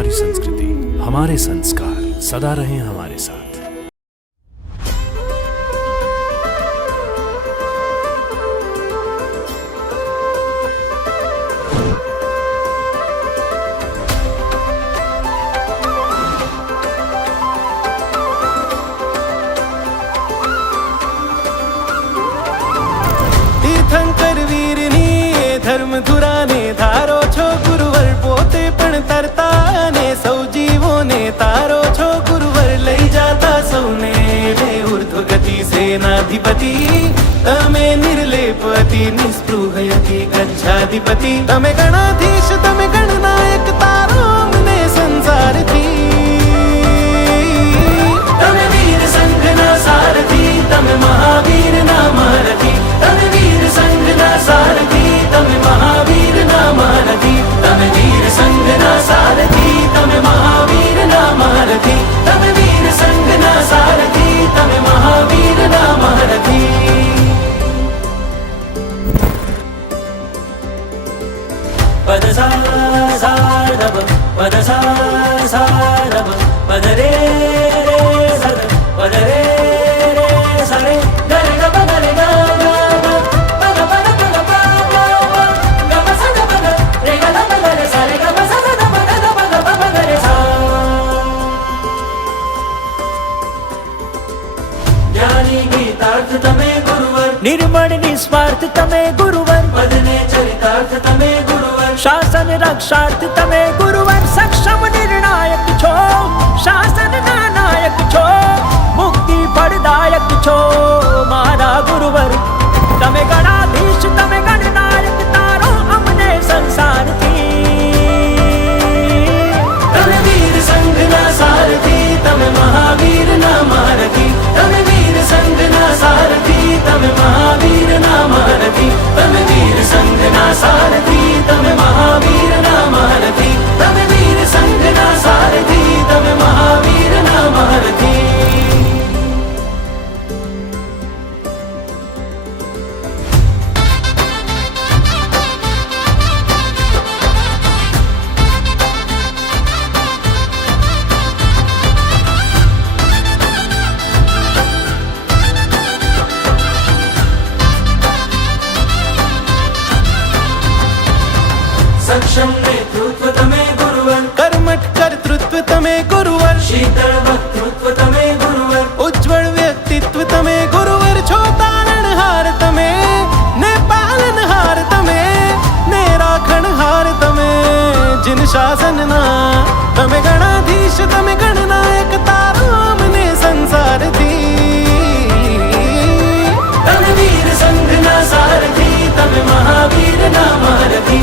हमारी संस्कृति, हमारे संस्कार सदा रहें हमारे साथ। तीर्थंकर वीरनी धर्म धुराने धारो छो गुरुवर पोते पण तरता ने सौ जीवो ने तारो छो गुरुवर लई जाता सौने रे ऊर्ध्व गति सेनाधिपति तमे निर्लेपति निस्पृहयति गच्छाधिपति तमे गणाधीश तमे गणनायक तारो मने संसारथी तमे वीर संघ ना सारथी तमे महावीर ना महारथी तमे वीर संघ ना सारथी तमे महावीर ना महारथी तमे वीर संघ ना सारथी तमे महावीर ना महारथी तमे वीर संघ ना सारथी तमे महावीर ना महारथी पद सा सा रब पद सा सा रब पद रे रे सद पद रे रे सरे गरे ग प गरे ग ग ग पद पद पद प प प ग प स ग प ग रे ग ध प ग रे सा रे ग प स स ध प ग ध प ग प प ग रे सा ज्ञानी गीतार्थ तमे गुरुवर निर्मळ निस्वार्थ तमे गुरुवर पद ने चरितार्थ तमे गुरुवर शासन रक्षार्थ तमे गुरुवर सक्षम निर्णायक छो शासन ना नायक छो मुक्ति फलदायक छो मारा गुरुवर तमे गणाधीश तमे गणनायक तारो अमने संसार थी तमे वीर संघ ना सारथी तमे महावीर ना महारथी तमे वीर संघ ना सारथी तमे महावीर ना महारथी तमे वीर संघ ना सारथी तमे महावीर ना महारथी तमे वीर संघ ना सारथी तमे महावीर ना महारथी सक्षम नेतृत्व तमे गुरुवर कर्मठ कर्तृत्व तमे गुरुवर शीतल वक्तृत्व तमे गुरुवर उज्ज्वल व्यक्तित्व तमे गुरुवर छो तारणहार तमे ने पालनहार तमे ने राखणहार तमे जिन शासन ना तमे गणाधीश तमे गणनायक तारो मने संसारथी तमे वीर संघ ना सारथी तमे महावीर ना महारथी